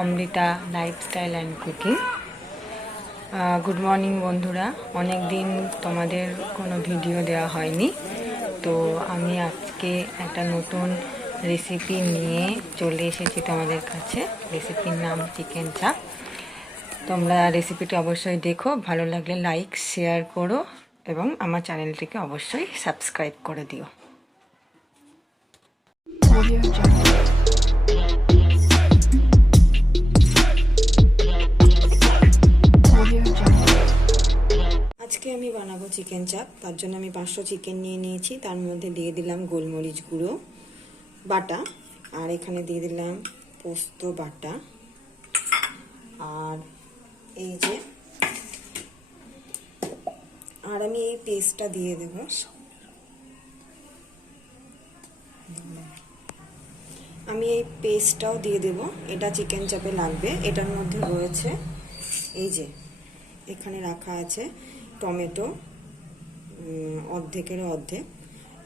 Amrita lifestyle and cooking. Good morning বন্ধুরা, অনেক দিন তোমাদের কোনো ভিডিও দেওয়া হয়নি, তো আমি আজকে একটা নতুন রেসিপি নিয়ে চলে এসেছি তোমাদের কাছে। রেসিপির নাম চিকেন চাপ। তোমরা রেসিপিটি অবশ্যই দেখো, ভালো লাগলে লাইক শেয়ার করো এবং আমার চ্যানেলটিকে অবশ্যই সাবস্ক্রাইব করে দিও। আজকে আমি বানাবো চিকেন চাপ। তার জন্য আমি 500 চিকেন নিয়ে নিয়েছি। তার মধ্যে দিয়ে দিলাম গোলমরিচ গুঁড়ো বাটা, আর এখানে দিয়ে দিলাম পোস্ত বাটা, আর এই যে আর আমি এই পেস্টটা দিয়ে দেব। আমি এই পেস্টটাও দিয়ে দেব, এটা চিকেন চাপে লাগবে। এটার মধ্যে রয়েছে এই যে এখানে রাখা আছে টমেটো অর্ধেকের অর্ধেক,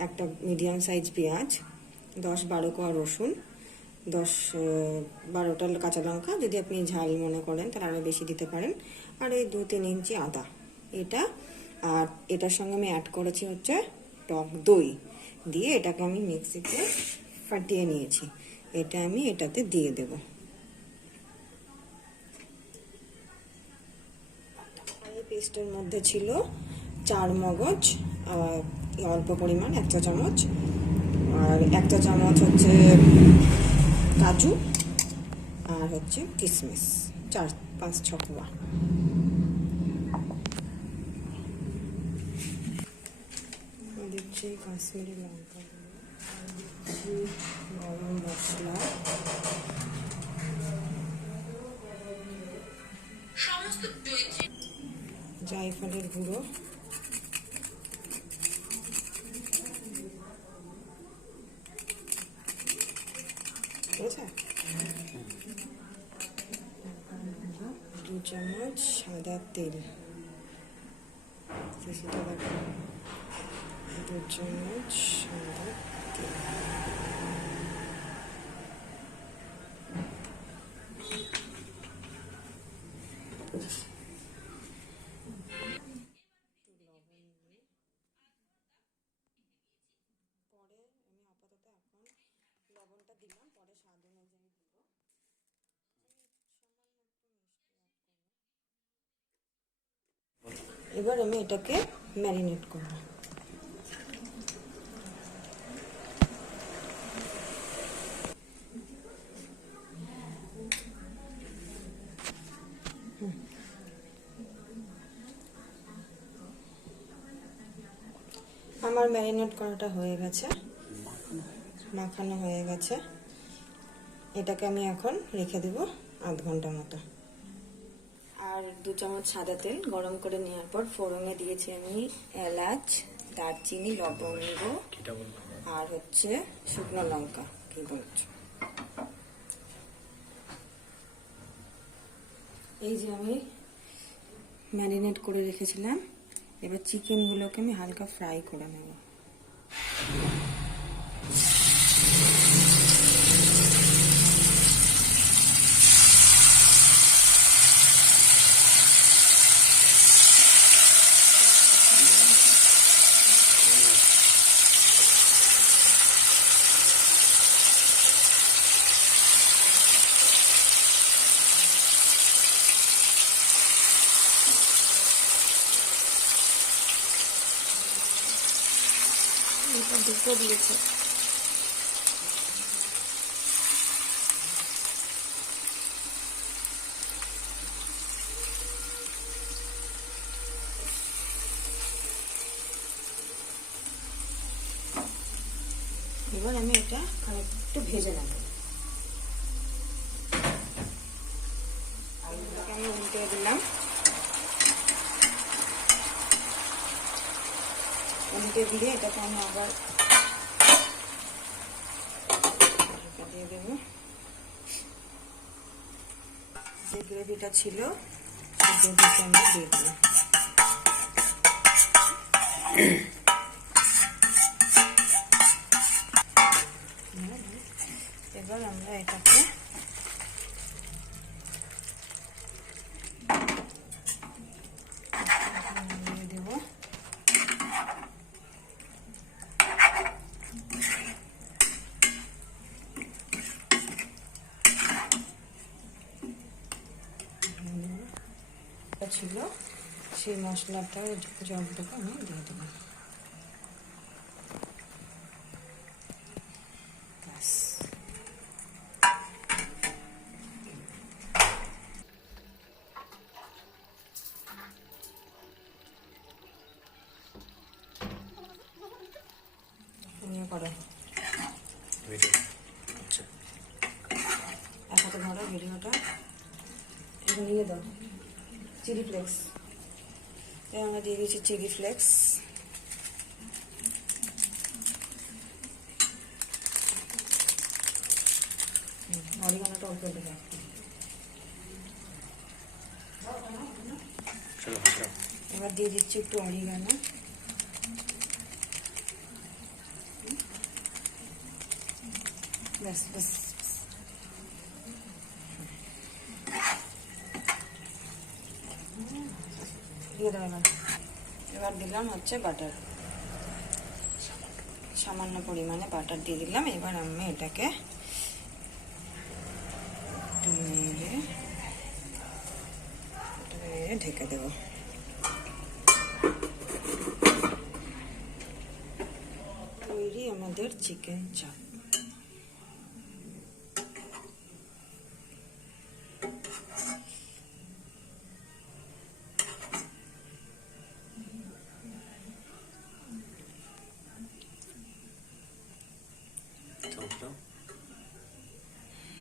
একটা মিডিয়াম সাইজ পেঁয়াজ, 10-12 কোয়া রসুন, 10-12টা কাঁচা লঙ্কা, যদি আপনি ঝাল মনে করেন তাহলে আরও বেশি দিতে পারেন, আর এই 2-3 ইঞ্চি আদা। এটা আর এটার সঙ্গে আমি অ্যাড করেছি হচ্ছে টক দই, দিয়ে এটাকে আমি মিক্সিতে ফাটিয়ে নিয়েছি। এটা আমি এটাতে দিয়ে দেব। এই পেস্টের মধ্যে ছিল 4 মগজ, অল্প পরিমাণ 1 চা চামচ, আর 1 চা চামচ হচ্ছে কাজু, আর হচ্ছে কিশমিশ 4-5-6 কোয়া। দিচ্ছি কাশ্মীরি লঙ্কা, দিচ্ছি গরম মশলা, জায়ফলের গুঁড়ো, ঠিক আছে, 2 চামচ সাদা তেল, 2 চামচ সাদা তেল, লবণটা দিলাম, পরে স্বাদ অনুযায়ী দিব। এবার আমি এটাকে ম্যারিনেট করব। আমার ম্যারিনেট করাটা হয়ে গেছে, মাখানো হয়ে গেছে। এটাকে আমি এখন রেখে দেব আধ ঘন্টা মতো। আর 2 চামচ সাদা তেল গরম করে নেওয়ার পর ফোড়নে দিয়েছি আমি এলাচ, দারচিনি, লবঙ্গ, আর হচ্ছে শুকনো লঙ্কা। কি বলছো? এই যে আমি ম্যারিনেট করে রেখেছিলাম, এবার চিকেনগুলোকে আমি হালকা ফ্রাই করে নেব। দুটো দিয়েছে। এবার আমি এটা একটু ভেজে নেব। আলুটাকে আমি উল্টে দিলাম, উল্টে দিয়ে এটাকে আমি আবার দিয়ে দেব। যে গ্রেভিটা ছিল সেই গ্রেভিটা আমি দিয়ে দিলাম। এবার আমরা এটাকে ছিল, সেই মশলাটা জলটাকে আমি দিয়ে দেবো। নিয়ে করো এক হাতে ধরো ভিডিওটা, এটা নিয়ে দাও। চিলি ফ্লেক্স, আমরা দিয়ে দিয়েছি চিলি ফ্লেক্স। অরিগানোটা অল্প দিয়ে রাখতে। এবার দিয়ে দিচ্ছি একটু অরিগানো। ব্যাস ব্যাস, দিয়ে দাও। এবার দিলাম হচ্ছে বাটার, সামান্য পরিমাণে বাটার দিয়ে দিলাম। এবার আমি এটাকে ঢেকে দেব। তৈরি আমাদের চিকেন চাপ।